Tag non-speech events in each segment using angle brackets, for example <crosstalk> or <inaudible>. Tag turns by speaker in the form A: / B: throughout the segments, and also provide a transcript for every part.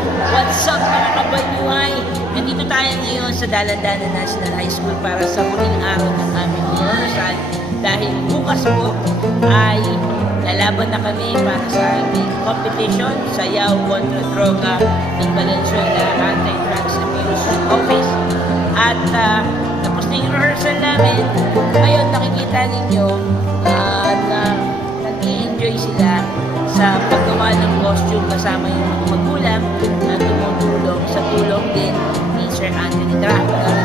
A: What's up mga kabanyuhay? Nandito tayo ngayon sa Dalandana National High School para sa huling araw ng aming rehearsal dahil bukas po ay lalaban na kami para sa aming competition Sayaw kontra Droga ng Valenzuela Anti-Drugs Abuse Office. At ah, tapos na yung rehearsal namin. Ngayon nakikita ninyo ah, na nag-i-enjoy sila sa paggawa ng costume kasama yung mga magulang na tumutulong sa tulong din ni Sir Anthony Dra.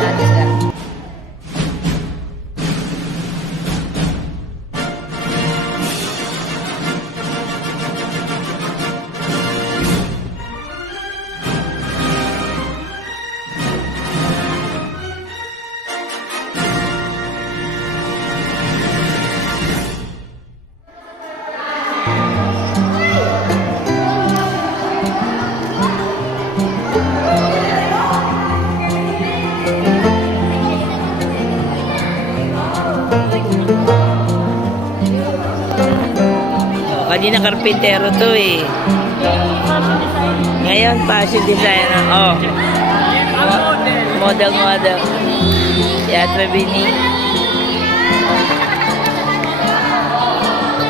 A: Oh, kanina karpintero to eh. Ngayon, fashion designer. Oh. Model, model. Yatra Bini.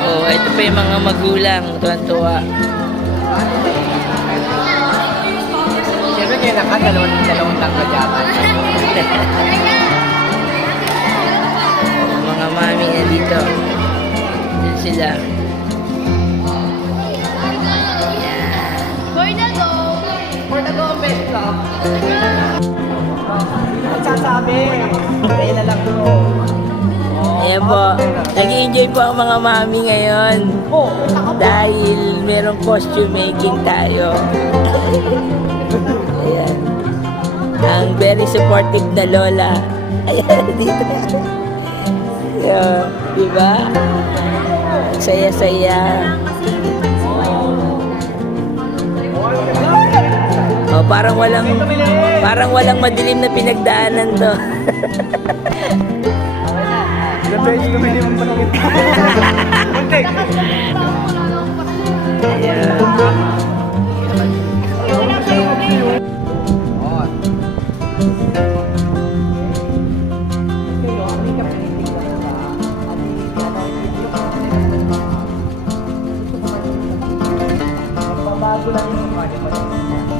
A: Oh, ito pa yung mga magulang. Tuwan-tuwa.
B: Siyempre kaya naka dalawang, dalawang tangkad yata. <laughs>
A: mami na dito. Diyan sila.
C: For the go!
B: For the government lang. Nagsasabi. Kaya na lang bro.
A: Ayan po. Nag-enjoy po ang mga mami ngayon.
B: Oh,
A: Dahil merong costume making tayo. Ayan. Ang very supportive na lola. Ayan, dito. Ayan, di ba? Ang Saya-saya. Oh, parang walang parang walang madilim na pinagdaanan to.
B: Ganda yung lumili mong panungit. <laughs> Muntik.
A: Ayan.
B: Bago lang yung mga